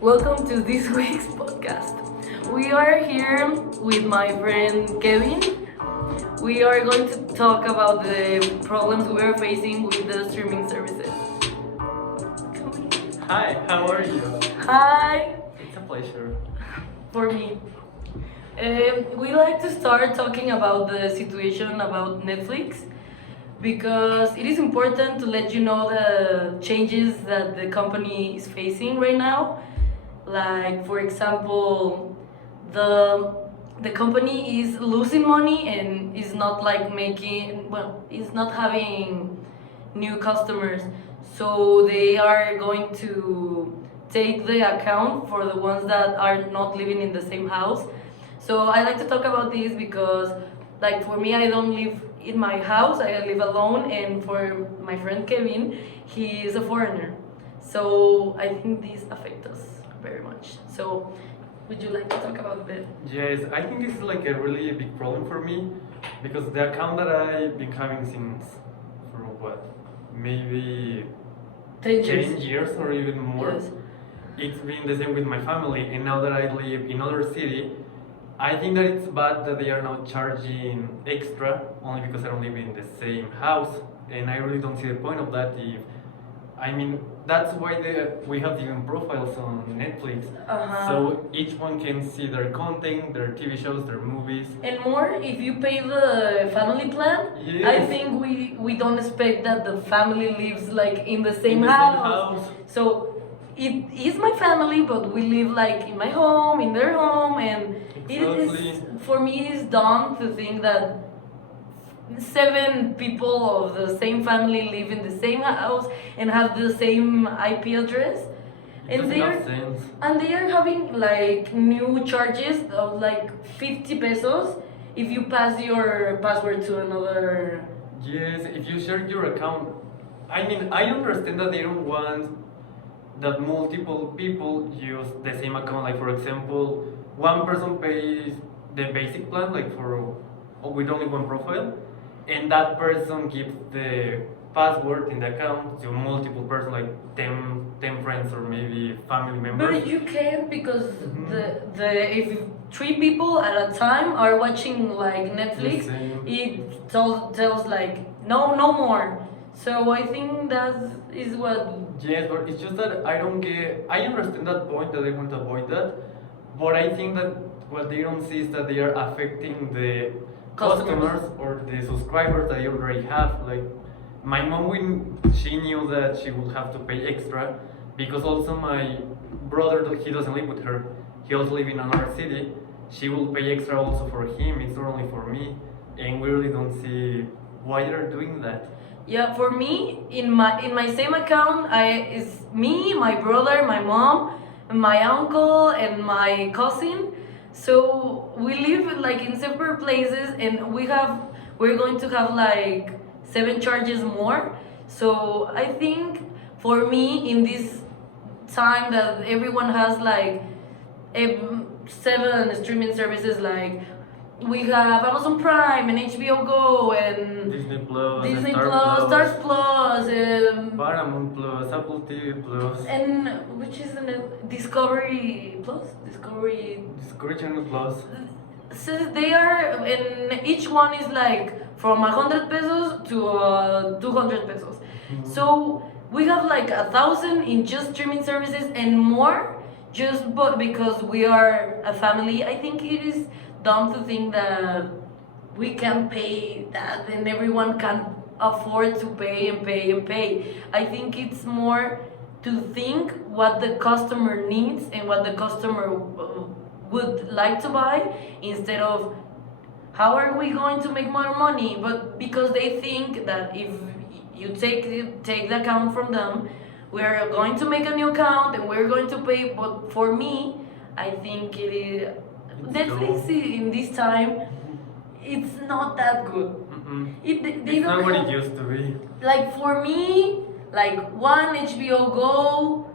Welcome to this week's podcast. We are here with my friend Kevin. We are going to talk about the problems we are facing with the streaming services. Hi, how are you? Hi, It's a pleasure. for me. We like to start talking about the situation about Netflix because it is important to let you know the changes that the company is facing right now. Like for example, the company is losing money and is not like making is not having new customers. So they are going to take the account for the ones that are not living in the same house. So I like to talk about this because like for me I don't live in my house, I live alone, and for my friend Kevin, he is a foreigner. So I think these affect us very much. So would you like to talk about that? Yes, I think this is like a really big problem for me because the account that I've been having since for what, maybe 10 years. 10 years or even more. Yes. It's been the same with my family, and now that I live in other city, I think that it's bad that they are now charging extra only because I don't live in the same house, and I really don't see the point of that. If I mean, that's why we have different profiles on Netflix, so each one can see their content, their TV shows, their movies. And more, if you pay the family plan, Yes. I think we don't expect that the family lives like in the same In the same house. house. So it is my family, but we live like in my home, in their home, and it is Exactly. for me it's dumb to think that 7 people of the same family live in the same house and have the same IP address. It And doesn't they have are sense. and they are having like new charges of like 50 pesos if you pass your password to another. Yes, if you share your account, I mean, I understand that they don't want that multiple people use the same account. Like, for example, one person pays the basic plan, like with only one profile, and that person gives the password in the account to multiple person, like 10 friends or maybe family members. But you can't because Mhm. the if 3 people at a time are watching like Netflix, The same. it tells like no more. So I think that is what. Yes, but it's just that I don't get. I understand that point that they want to avoid that, but I think that what they don't see is that they are affecting the Customers. customers or the subscribers that they already have. Like my mom, when she knew that she would have to pay extra, because also my brother, he doesn't live with her. He also lives in another city. She will pay extra also for him. It's not only for me, and we really don't see why they're doing that. Yeah, for me, in my same account, I is me, my brother, my mom, my uncle, and my cousin. So we live like in separate places, and we're going to have like 7 charges more. So I think for me in this time that everyone has like 7 streaming services, like we have Amazon Prime and HBO Go and Disney Plus, Disney Star Plus, Plus, Stars Plus, Paramount Plus, Apple TV Plus, and which is Discovery Plus, Discovery. Discovery Channel Plus. So they are, and each one is like from 100 pesos to 200 pesos. So we have like 1,000 in just streaming services and more, just but because we are a family. I think it is dumb to think that we can pay that and everyone can afford to pay and pay and pay. I think it's more to think what the customer needs and what the customer would like to buy instead of how are we going to make more money. But because they think that if you take the account from them, we're going to make a new account and we're going to pay. But for me, I think it is Netflix in this time. It's not that good. Mm-mm. They It's don't not what have, it used to be. like for me, like one HBO Go,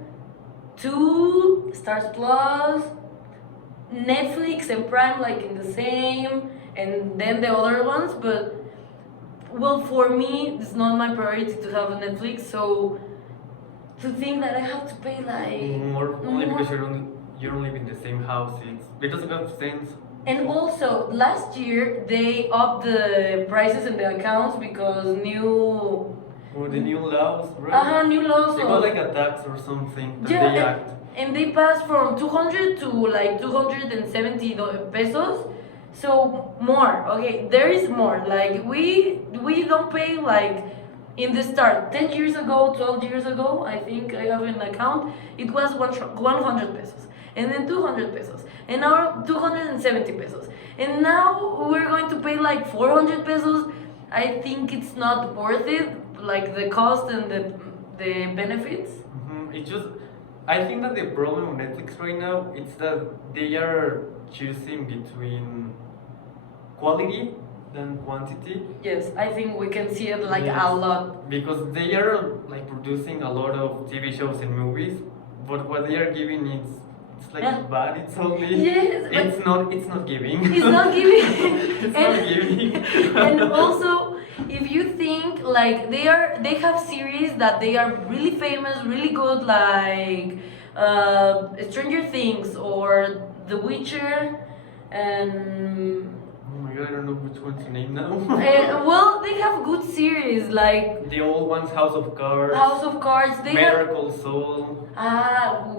2 Stars Plus, Netflix and Prime like in the same, and then the other ones. But well, for me, it's not my priority to have Netflix. So to think that I have to pay like More only because you don't live in the same house. It doesn't have sense. And also, last year they upped the prices in the accounts because new. Or the new laws, right? New laws. They got like a tax or something that Yeah, they act. and they passed from 200 to like 270 pesos. So more, okay, there is more. Like we don't pay like in the start 10 years ago, 12 years ago, I think I have an account, it was 100 pesos, and then 200 pesos, and now 270 pesos, and now we're going to pay like 400 pesos. I think it's not worth it, like the cost and the benefits. It's just, I think that the problem with Netflix right now is that they are choosing between quality than quantity. Yes, I think we can see it like Yes. a lot. Because they are like producing a lot of TV shows and movies, but what they are giving is it's like Yeah. bad. It's only Yes, but it's not giving. it's not giving. It's not giving. And also, if you think like they have series that they are really famous, really good, like Stranger Things or The Witcher, and Oh my god, I don't know which one to name now. well, they have good series like The old ones, House of Cards, House of Cards. They have Better Call Saul.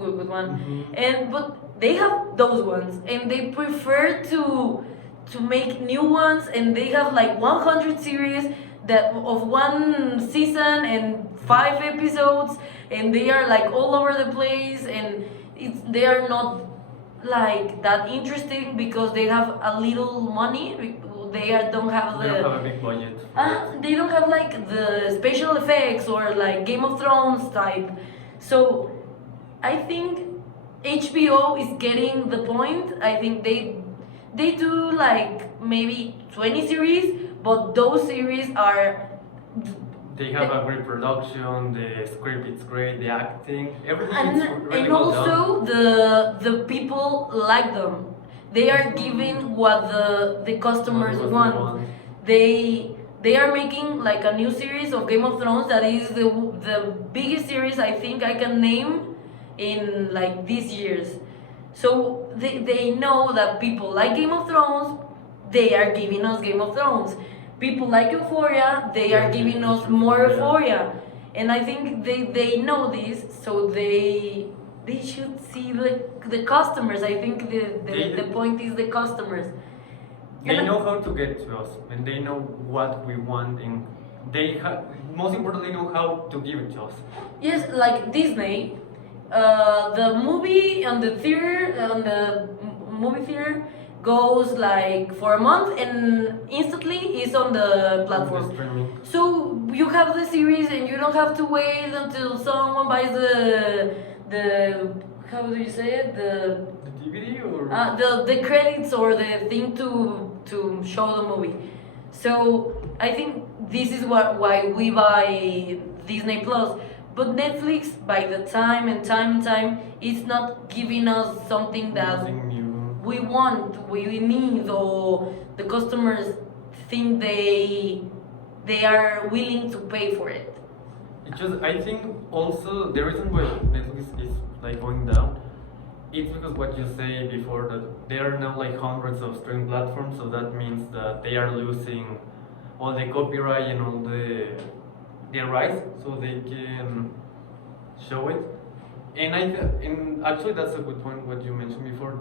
good one. Mhm. And but they have those ones, and they prefer to make new ones, and they have like 100 series that of one season and 5 episodes, and they are like all over the place, and they are not like that interesting because they have a little money. Don't have They the don't have a big budget. they don't have like the special effects or like Game of Thrones type. So I think HBO is getting the point. I think they do like maybe 20 series, but those series are They have a great production, the script is great, the acting, everything is really and well done. also the people like them. They are giving what the customers What they want. want. They are making like a new series of Game of Thrones that is the biggest series I think I can name in like these years. So they know that people like Game of Thrones, they are giving us Game of Thrones. People like Euphoria, they are giving us more Euphoria. And I think they know this, so they should see the customers. I think the point is the customers. They And- know how to get to us, and they know what we want, and they most importantly know how to give it to us. Yes, like Disney, the movie on the theater, movie theater goes like for a month and instantly is on the The platform. streaming. So you have the series and you don't have to wait until someone buys the how do you say it, The DVD or the credits or the thing to show the movie. So I think this is why we buy Disney Plus. But Netflix, by the time and time, it's not giving us something that something new. we want, we need, or the customers think they are willing to pay for it. It just, I think also the reason why Netflix is like going down, it's because what you say before, that there are now like hundreds of streaming platforms, so that means that they are losing all the copyright and all the rights, so they can show it. And actually that's a good point what you mentioned before.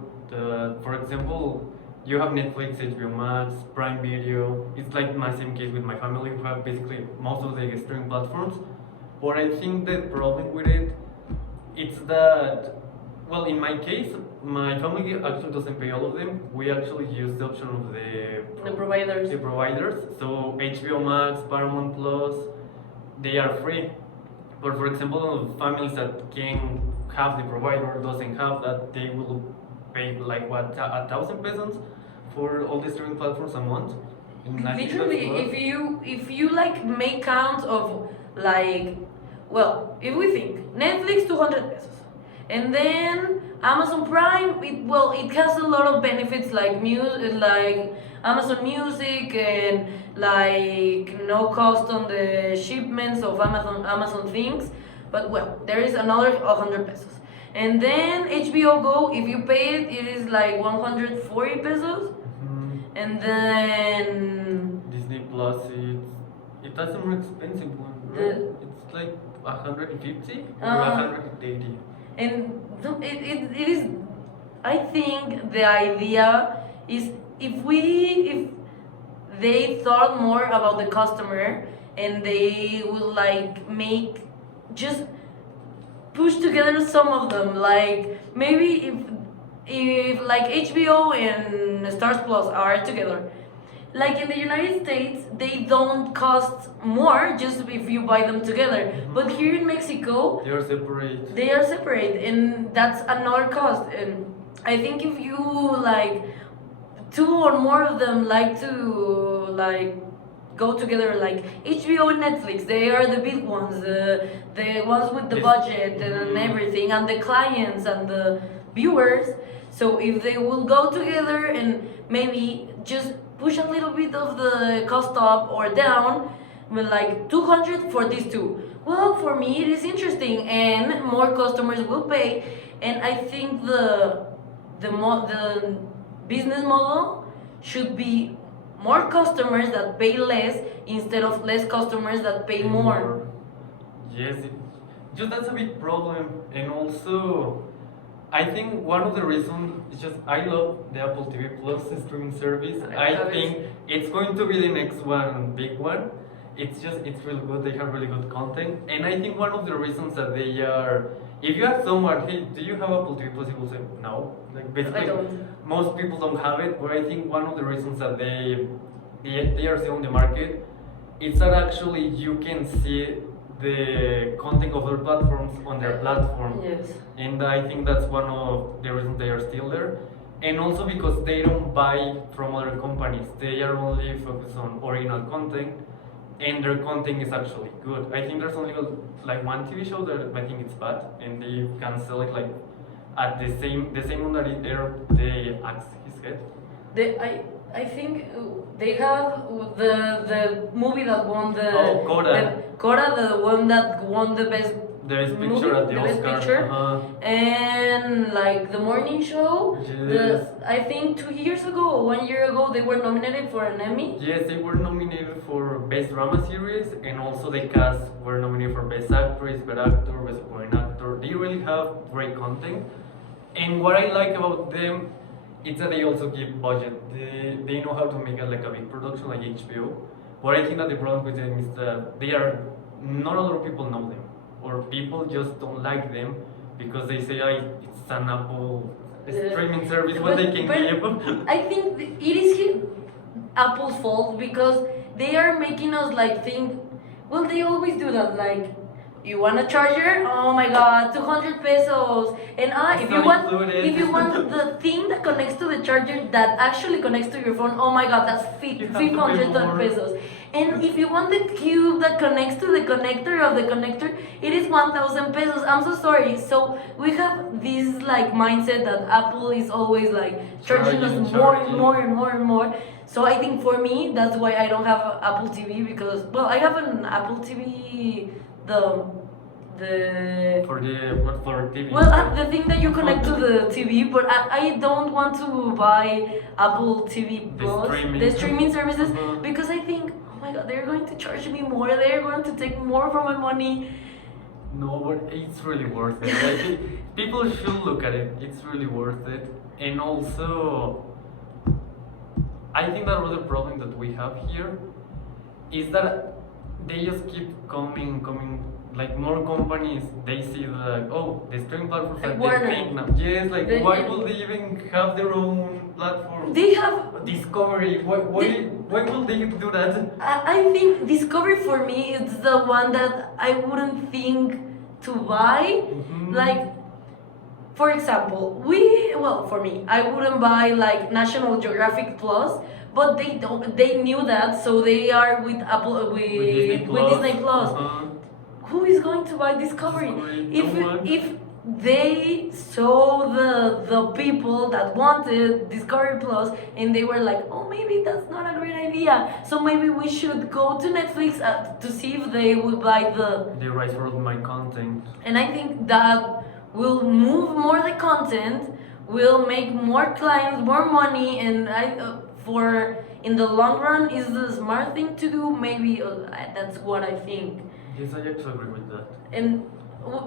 For example, you have Netflix, HBO Max, Prime Video. It's like my same case with my family. We have basically most of the streaming platforms. But I think the problem with it's that, well, in my case, my family actually doesn't pay all of them. We actually use the option of The providers. the providers. So HBO Max, Paramount Plus, they are free. But for example, families that can have the provider doesn't have that, they will pay like what, 1,000 pesos for all the streaming platforms a month. And I think that's Literally, a lot. if you like make count of like, well, if we think Netflix 200 pesos, and then Amazon Prime, it has a lot of benefits like like Amazon Music and like no cost on the shipments of Amazon things, but well, there is another 100 pesos. And then HBO Go, if you pay it, it is like 140 pesos. Mhm. And then Disney Plus, it has a more expensive one, right? It's like 150 or Uh-huh. 180. and it is, I think the idea is, if they thought more about the customer and they would like make, just push together some of them, like maybe if like HBO and Stars Plus are together, like in the United States they don't cost more just if you buy them together, but here in Mexico They are separate. they are separate, and that's another cost. And I think if you like two or more of them like to like go together, like HBO and Netflix, they are the big ones, the ones with the Yes. budget and Mhm. everything, and the clients and the viewers. So if they will go together and maybe just push a little bit of the cost up or down, with like 200 for these two, well, for me it is interesting and more customers will pay. And I think the business model should be more customers that pay less instead of less customers that pay more. Yes, just that's a big problem. And also, I think one of the reasons is just I love the Apple TV Plus streaming service. I I love it. think it's going to be the next one, big one. It's really good. They have really good content, and I think one of the reasons that they are. If you ask someone, hey, do you have Apple TV Plus? He will say no. Like basically, I don't. most people don't have it. But I think one of the reasons that they are still on the market is that actually you can see the content of their platforms on their platform. Yes. And I think that's one of the reasons they are still there. And also because they don't buy from other companies, they are only focused on original content, and their content is actually good. I think there's only like one TV show that I think it's bad, and they can sell it like at the same one that they axe his head. I think they have the movie that won the Oh, Coda. Coda, the one that won the best The best movie, picture at the best Oscar. picture. Uh-huh. And like the morning show, Yes. I think 2 years ago or 1 year ago they were nominated for an Emmy. Yes, they were nominated for Best Drama Series, and also the cast were nominated for Best Actress, Best Actor, Best Supporting Actor. They really have great content, and what I like about them is that they also give budget. They know how to make it like a big production like HBO. But I think that the problem with them is that they are not a lot of people know them, or people just don't like them because they say, it's an Apple streaming service, what they can give." I think it is Apple's fault because they are making us like think. Well, they always do that. Like, you want a charger? Oh my God, 200 pesos. And It's if you not want, included. if you want the thing that connects to the charger that actually connects to your phone, oh my God, that's You have to pay 500 more. pesos. And if you want the cube that connects to the connector of the connector, it is 1,000 pesos. I'm so sorry. So we have this like mindset that Apple is always like charging us Charging, more and charging. more and more and more. So I think for me, that's why I don't have Apple TV, because, well, I have an Apple TV, the For TV. well, the thing that you connect to the TV, but I don't want to buy Apple TV The Plus, streaming. the streaming services, Uh-huh. because I think, oh my God, they're going to charge me more. They're going to take more from my money. No, but it's really worth it. I think people should look at it. It's really worth it. And also, I think that other problem that we have here is that they just keep coming. Like more companies, they see like, oh, the streaming platforms Like are Warner. the thing now. Yes, like They- why would they even have their own platform? They have. Discovery. Why will they do that? I think Discovery for me is the one that I wouldn't think to buy. Mhm. Like, for example, for me, I wouldn't buy like National Geographic Plus, but they don't. They knew that, so they are with Apple with Disney Plus. Uh-huh. Who is going to buy Discovery? Discovery, no one. If they saw the people that wanted Discovery Plus and they were like, oh, maybe that's not a great idea, so maybe we should go to Netflix to see if they would buy the. They write for all my content. And I think that will move more the content, will make more clients, more money, and for in the long run is the smart thing to do. Maybe that's what I think. Yes, I actually agree with that. And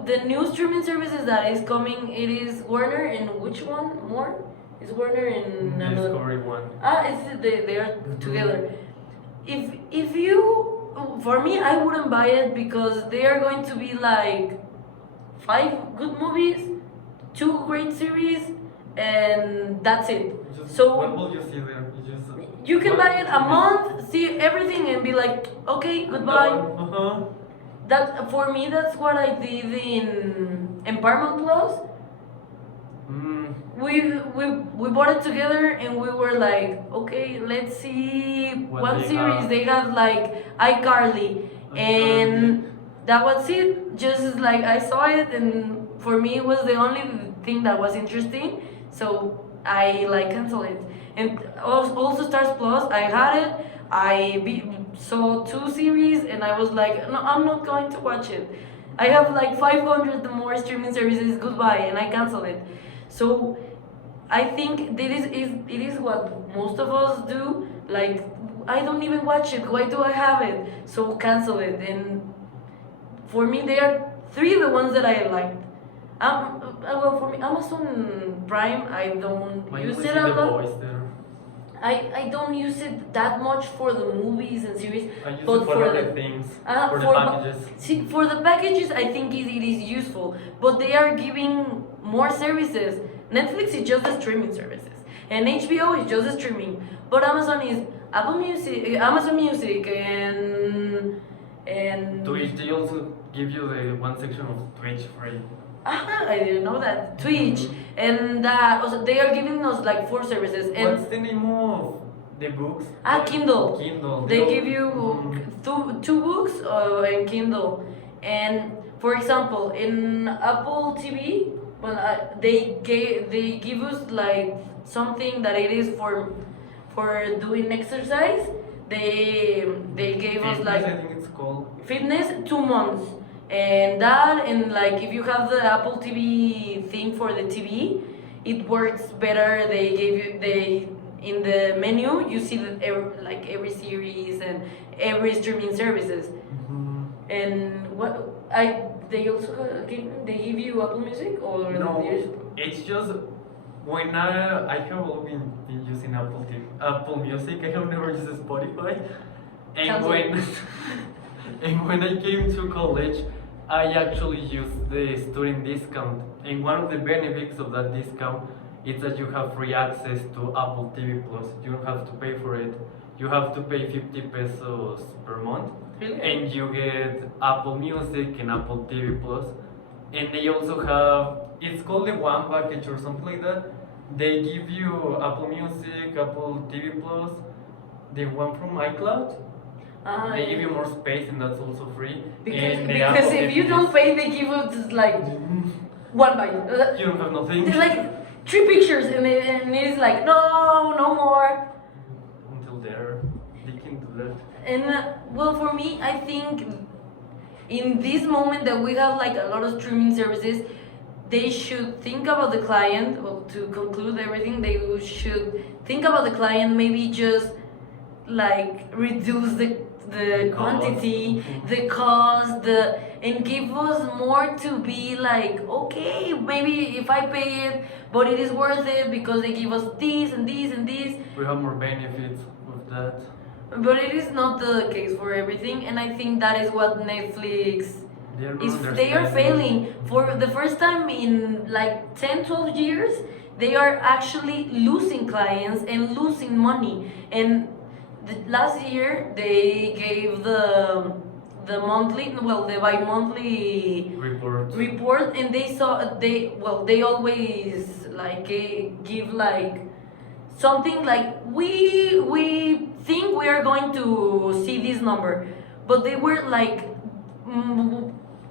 the new streaming services that is coming, it is Warner and which one more? Is Warner and another? Discovery One. It's they are together. If you, for me, I wouldn't buy it because they are going to be like 5 good movies, 2 great series, and that's it. Just, So what will you see there? you can buy it a month, see everything, and be like, okay, goodbye. Uh-huh. That for me, that's what I did in Paramount Plus. Mm. We bought it together and we were like, okay, let's see What one they series. have. They have like iCarly, and that was it. Just like I saw it, and for me, it was the only thing that was interesting. So I like canceled it. And also Stars Plus, I had it. Saw 2 series, and I was like, no, I'm not going to watch it. I have like 500 more streaming services. Goodbye, and I canceled it. So I think it is what most of us do. Like, I don't even watch it. Why do I have it? So cancel it. And for me, there are 3 the ones that I liked. Well, for me, Amazon Prime, I don't I use only it see a the lot. voice there. I don't use it that much for the movies and series, I use but it for other things, for the packages. See, for the packages, I think it is useful, but they are giving more services. Netflix is just the streaming services, and HBO is just the streaming. But Amazon is Apple Music, Amazon Music, and Twitch, they also give you the one section of Twitch free. I didn't know that Twitch, and also they are giving us like 4 services, and What's the name of the books? Kindle. Kindle. They all- give you two books and Kindle. And for example, in Apple TV, well, they give us like something that it is for doing exercise. They gave us Fitness, I like think it's called. fitness 2 months, and that, and like if you have the Apple TV thing for the TV, it works better. They gave you in the menu you see that every series and every streaming services. And what they also give you Apple Music, or No, there's- it's just when I have all been using Apple Music. I have never used Spotify, and Cancel. when and when I came to college, I actually used the student discount. And one of the benefits of that discount is that you have free access to Apple TV Plus. You don't have to pay for it. You have to pay 50 pesos per month. Really? And you get Apple Music and Apple TV Plus. And they also have, it's called the One package or something like that. They give you Apple Music, Apple TV Plus, the one from iCloud. They give you more space, and that's also free. because And the because Apple if you TV don't pay, they give you just like one bite. you don't have nothing They're like 3 pictures, and it's like no more. until there. They can do that. And well, for me, I think in this moment that we have like a lot of streaming services, they should think about the client. Well, to conclude everything, they should think about the client. Maybe just like reduce the quantity, the cost, and give us more to be like, okay, maybe if I pay it, but it is worth it because they give us this and this and this. We have more benefits with that. But it is not the case for everything, and I think that is what Netflix they are failing. For the first time in like 10-12 years, they are actually losing clients and losing money. And last year they gave the bi-monthly report, and they always like give like something like we think we are going to see this number, but they were like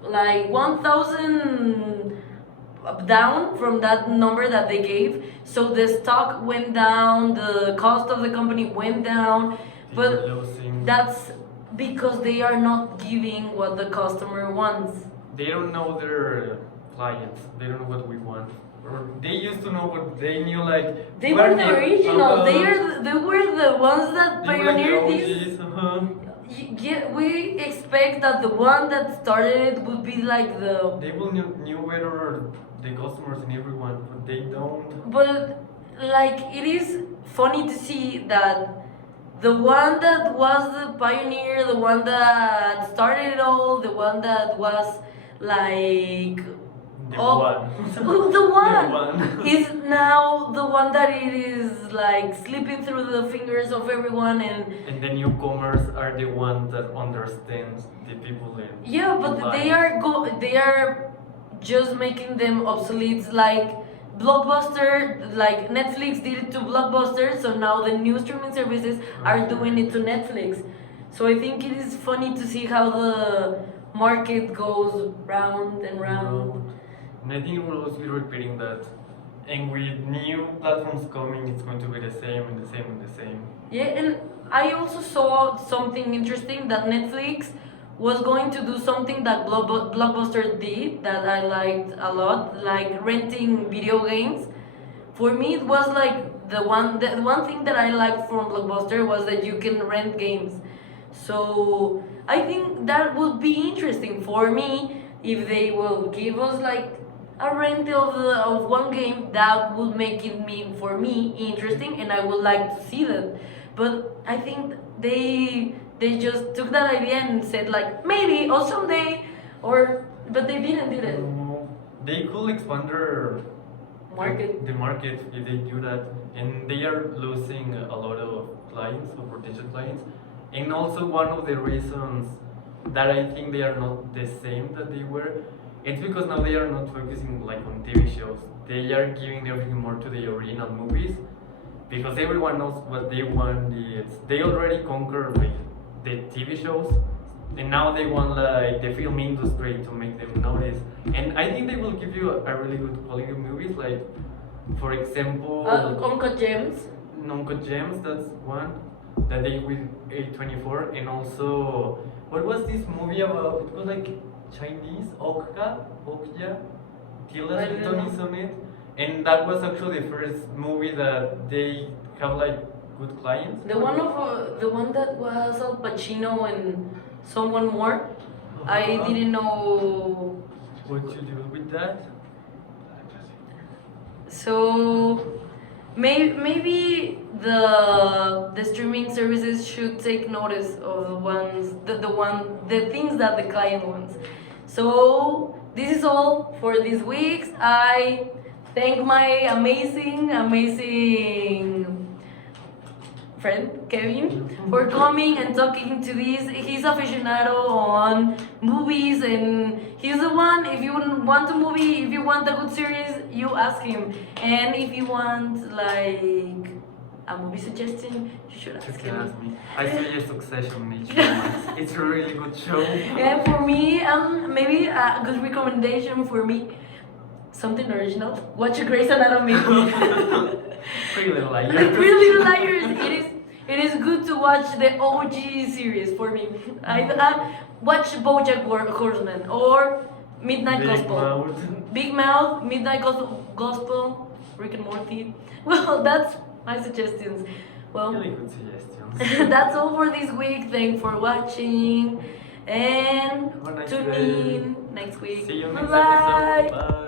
1,000 down from that number that they gave. So the stock went down, the cost of the company went down, but that's because they are not giving what the customer wants. They don't know their clients. They don't know what we want. Or they used to know what they knew, like They we're were the original. uh-huh. They were the ones that They were like the pioneered this. OGs, uh-huh. Yeah, we expect that the one that started it would be like the. They will knew better the customers and everyone, but they don't. But like it is funny to see that the one that was the pioneer, the one that started it all, the one that was like The oh, one. the one one. is now the one that it is like slipping through the fingers of everyone And the newcomers are the ones that understands the people in yeah, but they are just making them obsolete. Like Blockbuster, like Netflix did it to Blockbuster, so now the new streaming services are doing it to Netflix. So I think it is funny to see how the market goes round and round. And I think we'll also be repeating that. And with new platforms coming, it's going to be the same and the same and the same. Yeah, and I also saw something interesting that Netflix was going to do something that Blockbuster did that I liked a lot, like renting video games. For me, it was like the one thing that I liked from Blockbuster was that you can rent games. So I think that would be interesting for me if they will give us like a rent of one game that would make it me for me interesting and I would like to see that. But I think they just took that idea and said like maybe or someday or but they didn't do it. They could expand their Market. the market if they do that, and they are losing a lot of clients or potential clients. And also one of the reasons that I think they are not the same that they were, it's because now they are not focusing like on TV shows. They are giving everything more to the original movies because everyone knows what they want. They already conquered like the TV shows, and now they want like the film industry to make them notice. And I think they will give you a really good quality of movies. Like, for example, Uncut Gems. Uncut Gems. That's one that they with A24, and also what was this movie about? It was like Chinese Okja. Tilda I don't Swinton know. is on it, and that was actually the first movie that they have like good clients. The one that was Al Pacino and someone more. I Uh-huh. didn't know. What you do with that? So maybe the streaming services should take notice of the things that the client wants. So this is all for this week. I thank my amazing friend Kevin for coming and talking to this. He's aficionado on movies and he's the one. If you want a movie, if you want a good series, you ask him. And if you want like a movie suggestion, you should You ask can him. ask me. I suggest Succession in HBO. It's a really good show. And for me, maybe a good recommendation for me, something original. Watch Grey's Anatomy. Pretty Little Liars. Pretty Little Liars. It is good to watch the OG series for me. I watch BoJack Horseman or Midnight Big Gospel. Mouth. Big Mouth, Midnight Gospel, Rick and Morty. Well, that's my suggestions. Well, Really good suggestions. that's all for this week. Thanks for watching and Have a nice tune day. in next week. See you next Bye. episode. Bye.